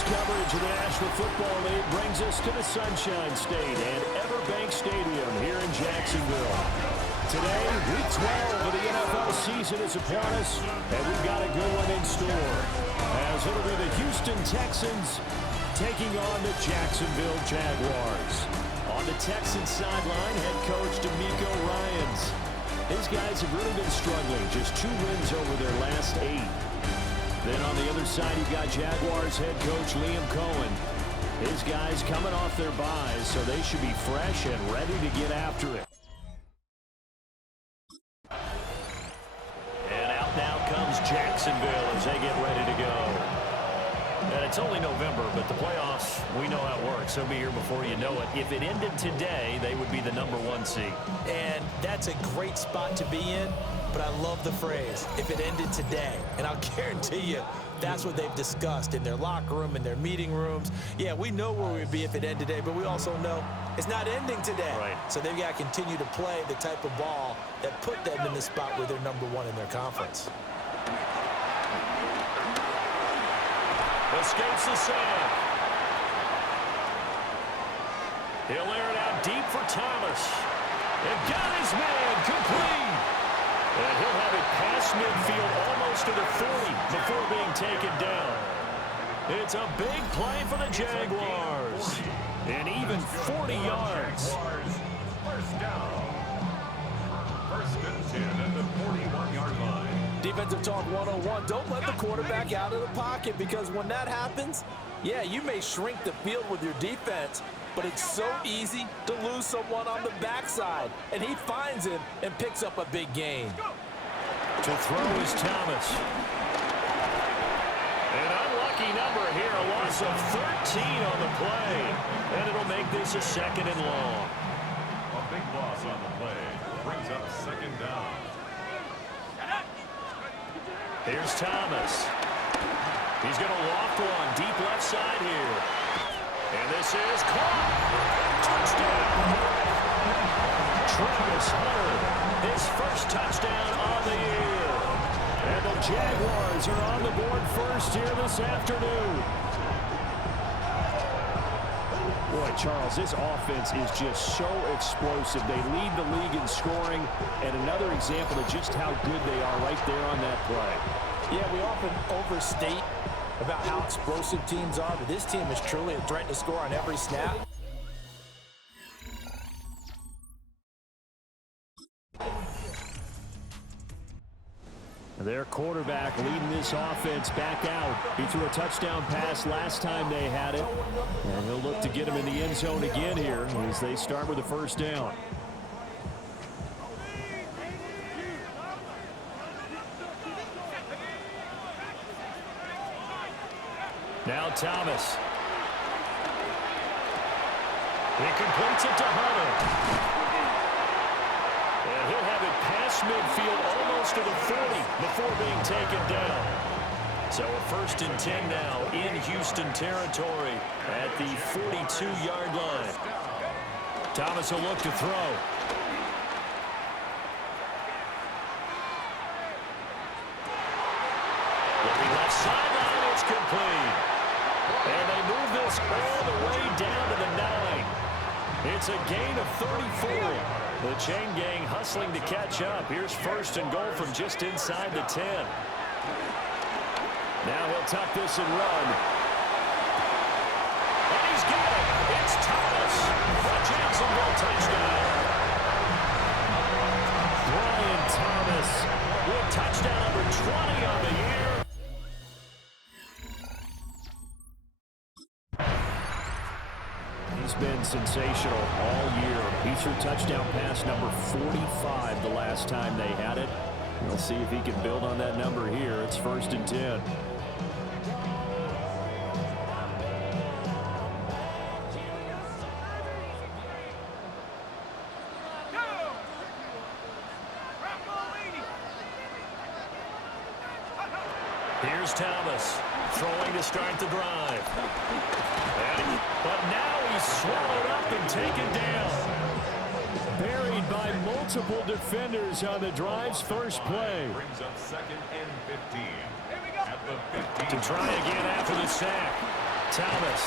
Tonight's coverage of the National Football League brings us to the Sunshine State and Everbank Stadium here in Jacksonville. Today, Week 12 of the NFL season is upon us, and we've got a good one in store, as it'll be the Houston Texans taking on the Jacksonville Jaguars. On the Texans sideline, head coach DeMeco Ryans. His guys have really been struggling, just 2 wins over their last 8. Then on the other side, you've got Jaguars head coach Liam Cohen. His guys coming off their byes, so they should be fresh and ready to get after it. And out now comes Jacksonville as they get ready to go. And it's only November, but the playoffs, we know how it works. They'll be here before you know it. If it ended today, they would be the #1 seed. And that's a great spot to be in, but I love the phrase, if it ended today. And I'll guarantee you, that's what they've discussed in their locker room, in their meeting rooms. Yeah, we know where we'd be if it ended today, but we also know it's not ending today. Right. So they've got to continue to play the type of ball that put them in the spot where they're #1 in their conference. Escapes the sack. He'll air it out deep for Thomas. And got his man complete. And he'll have it past midfield almost to the 40 before being taken down. It's a big play for the Jaguars. And even 40 yards. First down. First and 10 at the 41-yard line. Defensive Talk 101, don't let the quarterback out of the pocket, because when that happens, yeah, you may shrink the field with your defense, but it's so easy to lose someone on the backside. And he finds him and picks up a big gain. To throw is Thomas. An unlucky number here, a loss of 13 on the play. And it'll make this a 2nd and long. A big loss on the play brings up 2nd down. Here's Thomas. He's going to loft one deep left side here. And this is caught. Touchdown. Travis Hunter, his first touchdown on the year. And the Jaguars are on the board first here this afternoon. Boy, Charles, this offense is just so explosive. They lead the league in scoring, and another example of just how good they are right there on that play. Yeah, we often overstate about how explosive teams are, but this team is truly a threat to score on every snap. Their quarterback leading this offense back out. He threw a touchdown pass last time they had it. And he'll look to get him in the end zone again here as they start with a 1st down. Now Thomas. He completes it to Hunter. And he'll have it past midfield almost to the 40 before being taken down. So a 1st and 10 now in Houston territory at the 42-yard line. Thomas will look to throw. Looking left sideline, it's complete. And they move this all the way down to the 9. It's a gain of 34. The chain gang hustling to catch up. Here's 1st and goal from just inside the 10. Now he'll tuck this and run. And he's got it. It's Thomas for a Jacksonville touchdown. Brian Thomas with touchdown number 20 on the year. He's been sensational all year. He threw touchdown pass number 45 the last time they had it. We'll see if he can build on that number here. It's 1st and 10. Here's Thomas throwing to start the drive. But now he's swallowed up and taken down. Buried by multiple defenders on the drive's first play. Brings up 2nd and 15. At the 15. To try again after the sack. Thomas.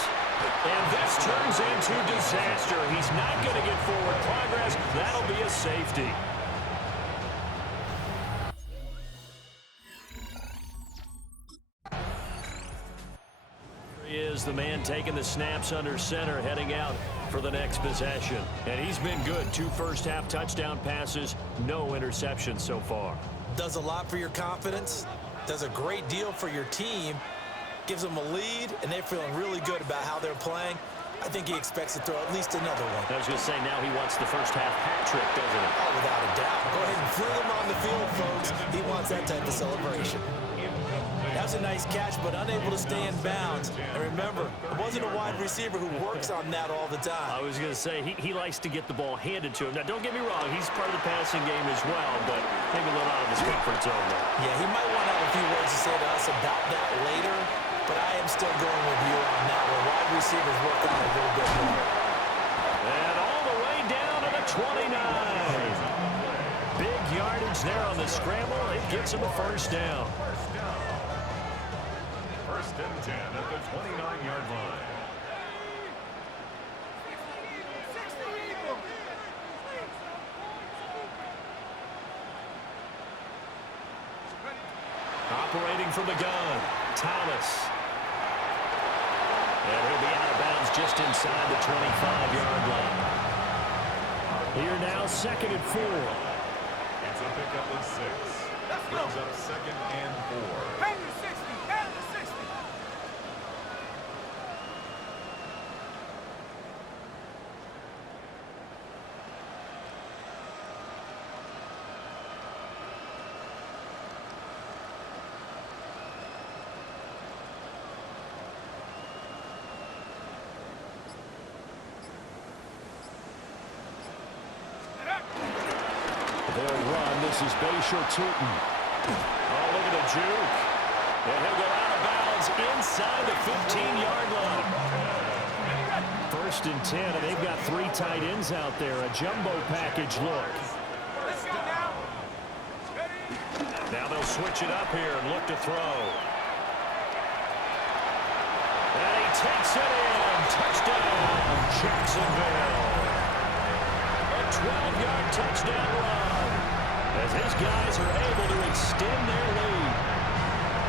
And this turns into disaster. He's not going to get forward progress. That'll be a safety. Here is the man taking the snaps under center, heading out for the next possession. And he's been good. 2 first-half touchdown passes, no interceptions so far. Does a lot for your confidence, does a great deal for your team, gives them a lead, and they're feeling really good about how they're playing. I think he expects to throw at least another one. I was going to say, now he wants the first-half hat trick, doesn't he? Oh, without a doubt. Go ahead and fling him on the field, folks. He wants that type of celebration. That was a nice catch, but unable to stay in bounds. And remember, it wasn't a wide receiver who works on that all the time. I was going to say, he likes to get the ball handed to him. Now, don't get me wrong, he's part of the passing game as well, but maybe a little out of his comfort zone there. Yeah, he might want to have a few words to say to us about that later, but I am still going with you on that one. Wide receivers work on it a little bit more. And all the way down to the 29. Big yardage there on the scramble. It gets him a first down. First and 10 at the 29-yard line. Operating from the gun, Thomas. And he'll be out of bounds just inside the 25-yard line. Here now, 2nd and 4. It's a pickup of 6. Brings up 2nd and 4. They'll run. This is Bayshore Tootin. Oh, look at the juke. And he'll go out of bounds inside the 15-yard line. 1st and 10, and they've got 3 tight ends out there. A jumbo package look. Now they'll switch it up here and look to throw. And he takes it in. Touchdown, Jacksonville. A 12-yard touchdown run as his guys are able to extend their lead.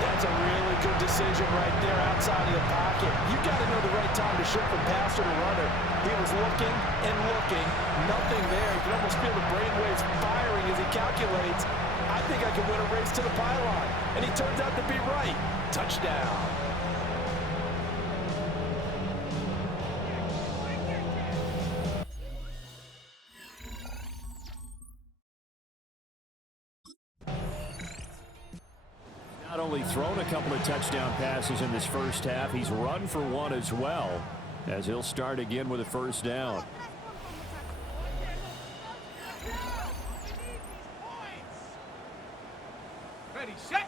That's a really good decision right there outside of the pocket. You've got to know the right time to shift from passer to runner. He was looking and looking. Nothing there. You can almost feel the brainwaves firing as he calculates. I think I can win a race to the pylon. And he turns out to be right. Touchdown. Not only thrown a couple of touchdown passes in this first half, he's run for one as well, as he'll start again with a first down. Ready, set.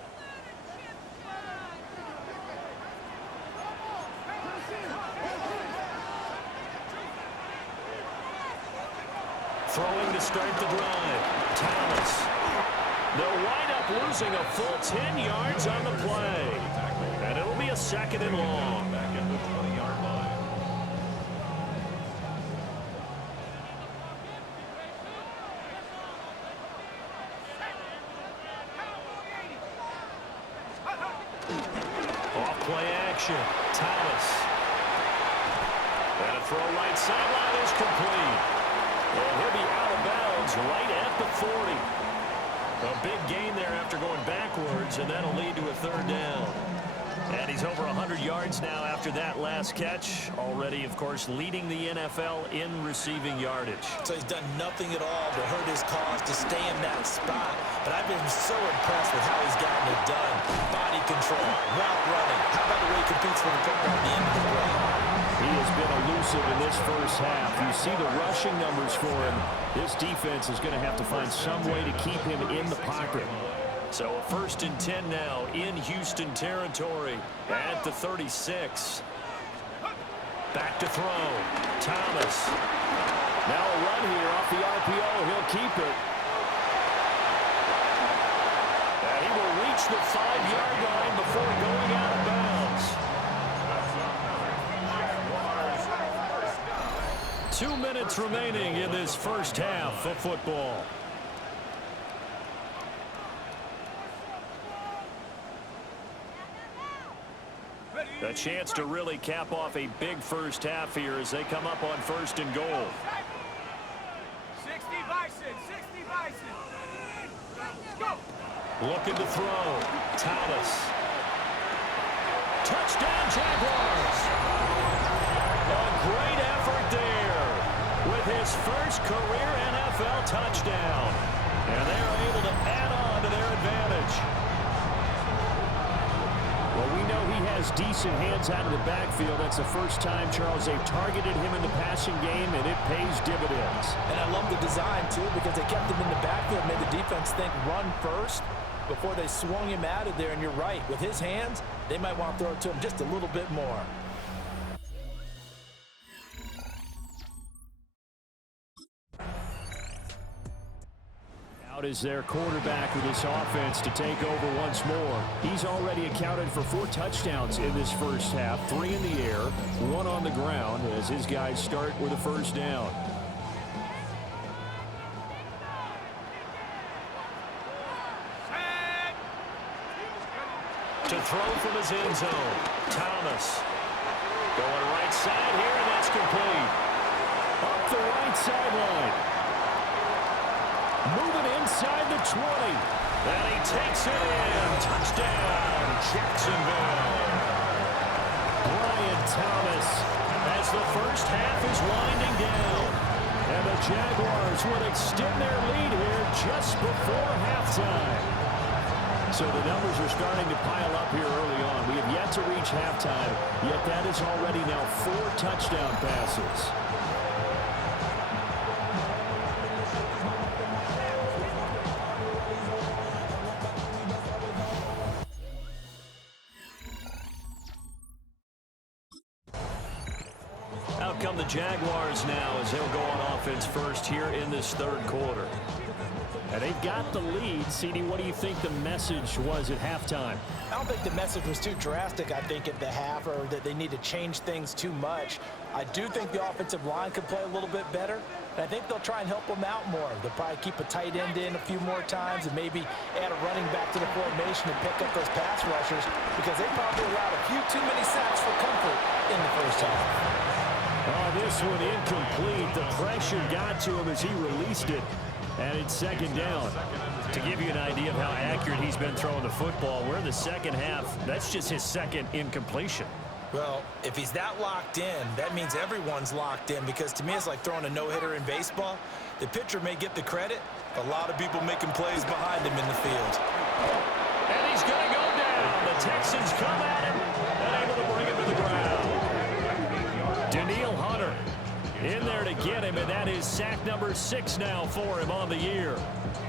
Throwing to start the drive. Thomas. They'll wind up losing a full 10 yards on the play. And it'll be a 2nd and long. Back at the 20-yard line. Off play action. Thomas. And a throw right sideline is complete. And he'll be out of bounds right at the 40. A big gain there after going backwards, and that'll lead to a 3rd down. And he's over 100 yards now after that last catch. Already, of course, leading the NFL in receiving yardage. So he's done nothing at all to hurt his cause to stay in that spot. But I've been so impressed with how he's gotten it done. Body control, route running. How about the way he competes for the football at the end of the play? He has been elusive in this first half. You see the rushing numbers for him. This defense is going to have to find some way to keep him in the pocket. So a 1st and 10 now in Houston territory at the 36. Back to throw. Thomas. Now a run here off the RPO. He'll keep it. And he will reach the 5-yard line before going out of bounds. 2 minutes remaining in this first half of football. A chance to really cap off a big first half here as they come up on 1st and goal. 60 Bison, 60 Bison. Go. Looking to throw. Thomas. Touchdown Jaguars. A great effort there with his first career NFL touchdown. And they're able to add on to their advantage. Well, we know he has decent hands out of the backfield. That's the first time, Charles, they've targeted him in the passing game, and it pays dividends. And I love the design, too, because they kept him in the backfield, made the defense think run first before they swung him out of there. And you're right, with his hands, they might want to throw it to him just a little bit more. Out is their quarterback with this offense to take over once more. He's already accounted for 4 touchdowns in this first half, 3 in the air, 1 on the ground as his guys start with a first down. To throw from his end zone, Thomas. Going right side here, and that's complete. Up the right sideline. Moving inside the 20. And he takes it in. Touchdown, Jacksonville. Brian Thomas as the first half is winding down. And the Jaguars would extend their lead here just before halftime. So the numbers are starting to pile up here early on. We have yet to reach halftime, yet that is already now 4 touchdown passes. Out come the Jaguars now as they'll go on offense first here in this 3rd quarter. And they've got the lead. CD, what do you think the message was at halftime? I don't think the message was too drastic, I think, at the half, or that they need to change things too much. I do think the offensive line could play a little bit better, and I think they'll try and help them out more. They'll probably keep a tight end in a few more times and maybe add a running back to the formation and pick up those pass rushers, because they probably allowed a few too many sacks for comfort in the first half. Oh, this one incomplete. The pressure got to him as he released it. And it's 2nd down. To give you an idea of how accurate he's been throwing the football, we're in the second half. That's just his 2nd incompletion. Well, if he's that locked in, that means everyone's locked in, because to me it's like throwing a no-hitter in baseball. The pitcher may get the credit, a lot of people making plays behind him in the field. And he's going to go down. The Texans come at him and able to bring him to the ground. Daniil Hunter in there to get him, and that is sack number 6 now for him on the year.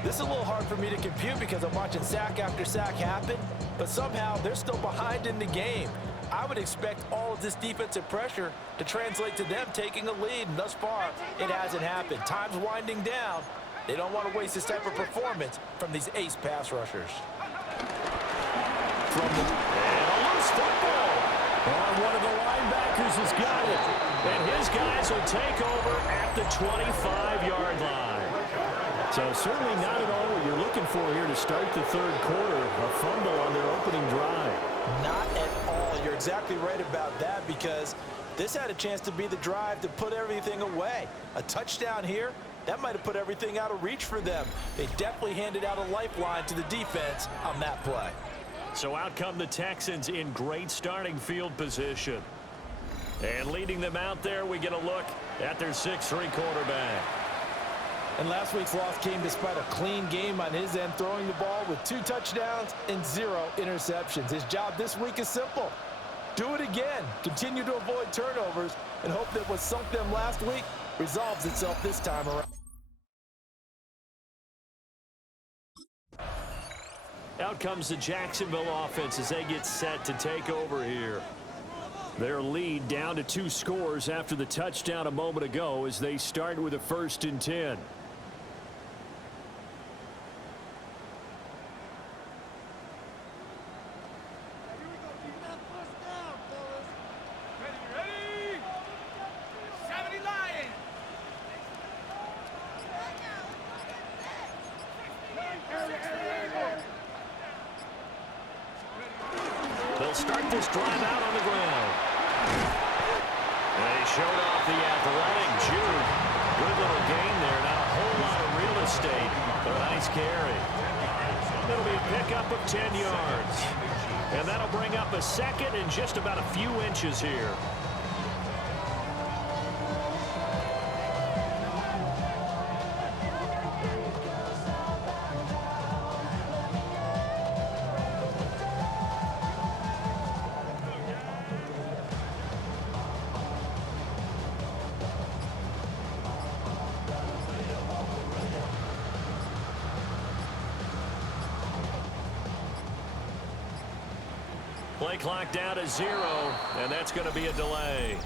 This is a little hard for me to compute because I'm watching sack after sack happen, but somehow they're still behind in the game. I would expect all of this defensive pressure to translate to them taking a lead, and thus far, it hasn't happened. Time's winding down. They don't want to waste this type of performance from these ace pass rushers. From the and a loose football. One of the linebackers has got it. And his guys will take over at the 25-yard line. So certainly not at all what you're looking for here to start the 3rd quarter. A fumble on their opening drive. Not at all. You're exactly right about that, because this had a chance to be the drive to put everything away. A touchdown here, that might have put everything out of reach for them. They definitely handed out a lifeline to the defense on that play. So out come the Texans in great starting field position. And leading them out there, we get a look at their 6'3" quarterback. And last week's loss came despite a clean game on his end, throwing the ball with 2 touchdowns and 0 interceptions. His job this week is simple. Do it again. Continue to avoid turnovers and hope that what sunk them last week resolves itself this time around. Out comes the Jacksonville offense as they get set to take over here. Their lead down to 2 scores after the touchdown a moment ago as they start with a 1st and 10. Ready? 70 Lions. start this drive out on the ground. They showed off the athletic juke. Good little gain there. Not a whole lot of real estate, but a nice carry. It'll be a pickup of 10 yards. And that'll bring up a second and just about a few inches here. Play clock down to 0, and that's going to be a delay.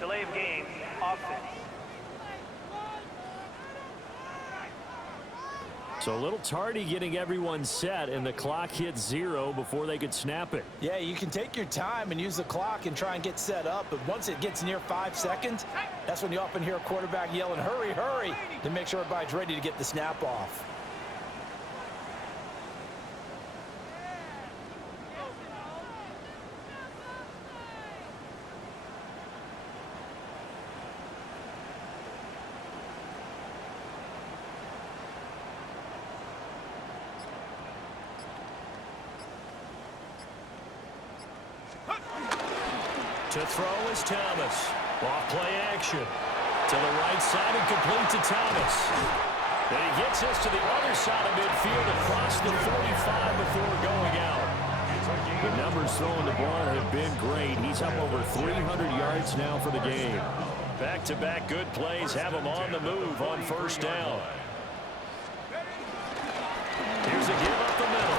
Delay of game, offense. So a little tardy getting everyone set, and the clock hit 0 before they could snap it. Yeah, you can take your time and use the clock and try and get set up, but once it gets near 5 seconds, that's when you often hear a quarterback yelling, hurry, hurry, to make sure everybody's ready to get the snap off. To throw is Thomas. Off play action. To the right side and complete to Thomas. And he gets us to the other side of midfield across the 45 before going out. The numbers throwing the ball have been great. He's up over 300 yards now for the game. Back-to-back good plays have him on the move on first down. Here's a give up the middle.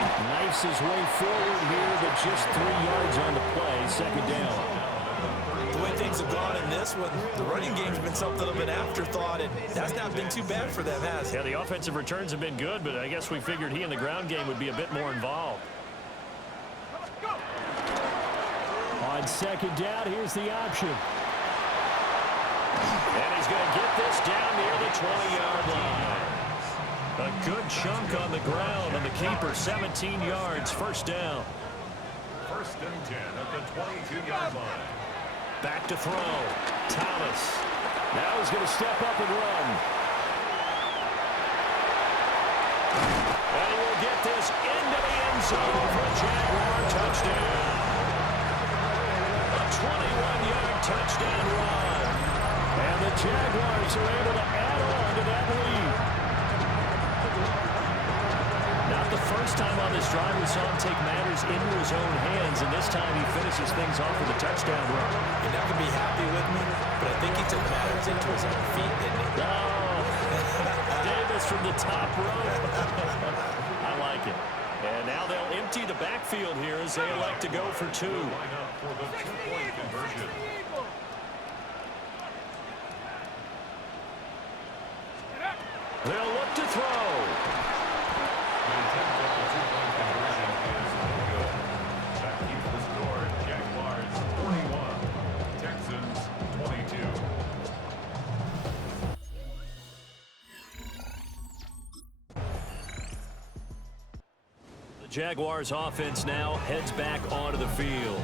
Knifes his way forward here, but just 3 yards on the play, second down. The way things have gone in this one, the running game's been something of an afterthought, and that's not been too bad for them, has it? Yeah, the offensive returns have been good, but I guess we figured he in the ground game would be a bit more involved. On second down, here's the option. And he's going to get this down near the 20-yard line. A good chunk on the ground, and the keeper 17 yards, first down. First and 10 at the 22-yard line. Back to throw. Thomas. Now he's going to step up and run. And he will get this into the end zone for a Jaguar touchdown. A 21-yard touchdown run. And the Jaguars are able to add on to that lead. Not the first time on this drive we saw him take matters into his own hands, and this time he finishes things off with a touchdown run. You're not going to be happy with me, but I think he took matters into his own feet, didn't he? Oh, Davis from the top rope. I like it. And now they'll empty the backfield here as they elect to go for 2. Line up for the two-point conversion. They'll look to throw. The attempt at the two-point conversion is no good. That keeps the score. Jaguars 41, Texans 22. The Jaguars offense now heads back onto the field.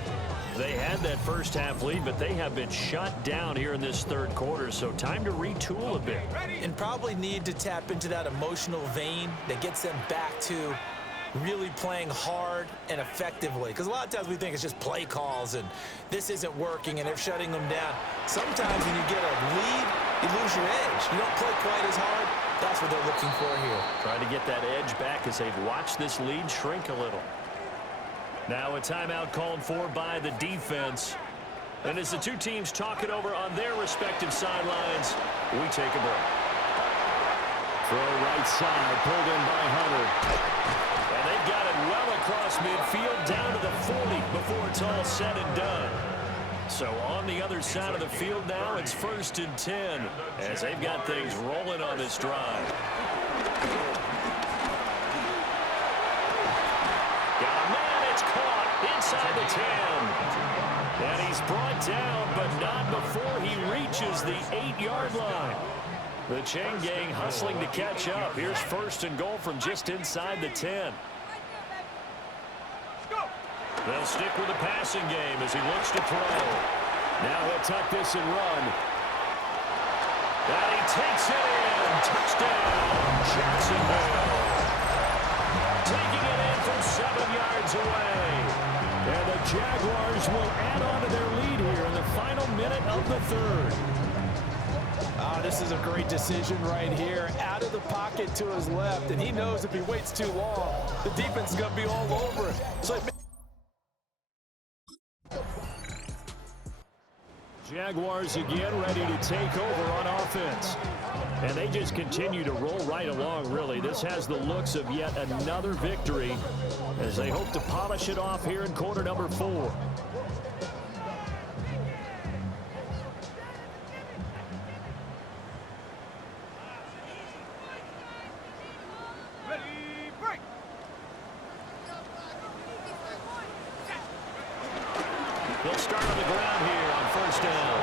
They had that first half lead, but they have been shut down here in this third quarter, so time to retool a bit. And probably need to tap into that emotional vein that gets them back to really playing hard and effectively. Because a lot of times we think it's just play calls and this isn't working and they're shutting them down. Sometimes when you get a lead, you lose your edge. You don't play quite as hard. That's what they're looking for here. Trying to get that edge back as they've watched this lead shrink a little. Now a timeout called for by the defense. And as the two teams talk it over on their respective sidelines, we take a break. Throw right side, pulled in by Hunter. And they've got it well across midfield, down to the 40 before it's all said and done. So on the other side of the field now, it's 1st and 10 as they've got things rolling on this drive. Got a man, it's caught inside the 10. And he's brought down, but not before he reaches the 8-yard line. The chain gang hustling to catch up. Here's 1st and goal from just inside the 10. They'll stick with the passing game as he looks to throw. Now he'll tuck this and run. And he takes it in. Touchdown, Jacksonville. Taking it in from 7 yards away. And the Jaguars will add on to their lead here in the final minute of the third. This is a great decision right here. Out of the pocket to his left, and he knows if he waits too long, the defense is going to be all over it. So Jaguars again ready to take over on offense. And they just continue to roll right along, really. This has the looks of yet another victory as they hope to polish it off here in quarter number 4. They'll start on the ground here on first down.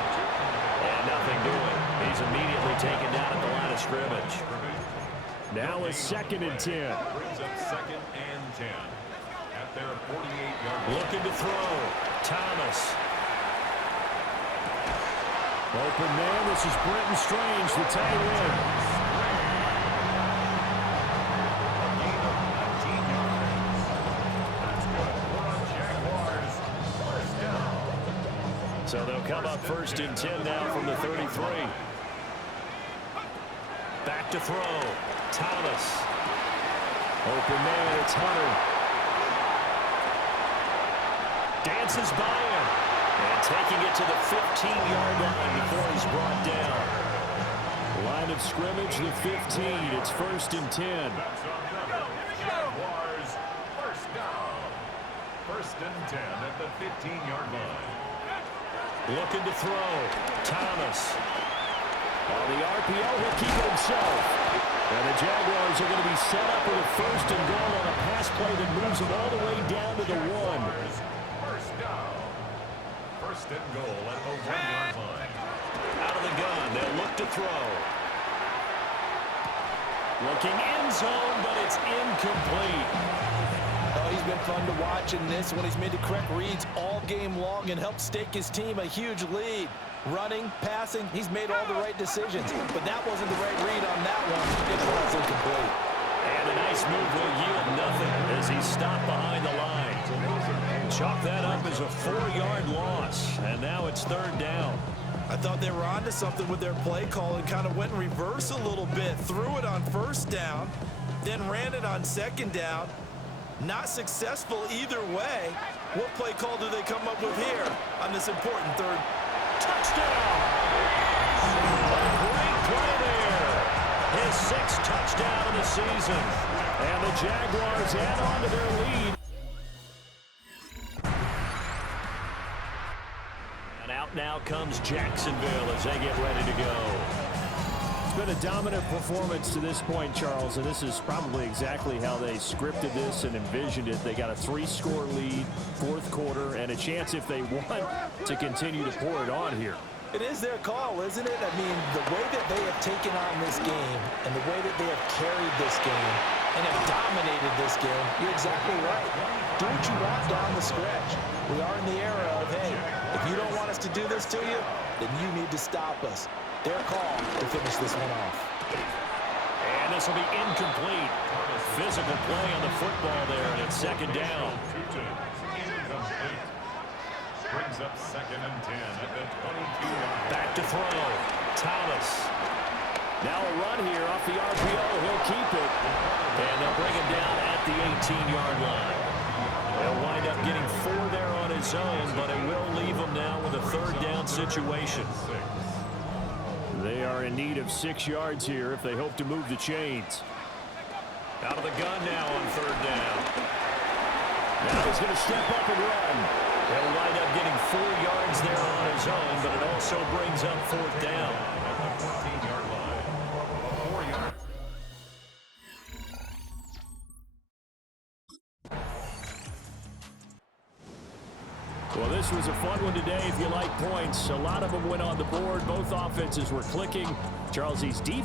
And nothing doing. He's immediately taken down at the line of scrimmage. Now a 2nd and 10. Brings up 2nd and 10 at their 48-yard line. Looking to throw. Thomas. Open man. This is Brenton Strange, the tight end. So they'll come up 1st and 10 now from the 33. Back to throw. Thomas. Open man, it's Hunter. Dances by him. And taking it to the 15-yard line before he's brought down. Line of scrimmage, the 15. It's 1st and 10. Jaguars, first down. 1st and 10 at the 15-yard line. Looking to throw. Thomas. On the RPO, he'll keep it himself. And the Jaguars are going to be set up with a 1st and goal on a pass play that moves them all the way down to the 1. First down. 1st and goal at the 1-yard line. Out of the gun, they'll look to throw. Looking end zone, but it's incomplete. Oh, he's been fun to watch in this one. He's made the correct reads all game long and helped stake his team a huge lead. Running, passing, he's made all the right decisions. But that wasn't the right read on that one. It was incomplete. And a nice move will yield nothing as he's stopped behind the line. Chalk that up as a 4-yard loss. And now it's 3rd down. I thought they were onto something with their play call and kind of went in reverse a little bit. Threw it on 1st down, then ran it on 2nd down. Not successful either way. What play call do they come up with here on this important 3rd? Touchdown! A great play there. His 6th touchdown of the season. And the Jaguars add on to their lead. And out now comes Jacksonville as they get ready to go. It's been a dominant performance to this point, Charles, and this is probably exactly how they scripted this and envisioned it. They got a 3-score lead, 4th quarter, and a chance if they want to continue to pour it on here. It is their call, isn't it? I mean, the way that they have taken on this game and the way that they have carried this game and have dominated this game, you're exactly right. Do what you want down the stretch. We are in the era of, hey, if you don't want us to do this to you, then you need to stop us. Their call to finish this one off. And this will be incomplete. Physical play on the football there, and it's 2nd down. Incomplete. Brings up 2nd and 10 at the 22-yard. Back to throw. Thomas. Now a run here off the RPO. He'll keep it. And they'll bring him down at the 18-yard line. He'll wind up getting 4 there on his own, but it will leave him now with a 3rd down situation. They are in need of 6 yards here if they hope to move the chains. Out of the gun now on 3rd down. Now he's going to step up and run. He'll wind up getting 4 yards there on his own, but it also brings up 4th down. At the 14-yard line. 4 yards. Well, this was a fun one today if you like points. A lot of them went on the board. Both offenses were clicking. Charles, these defenses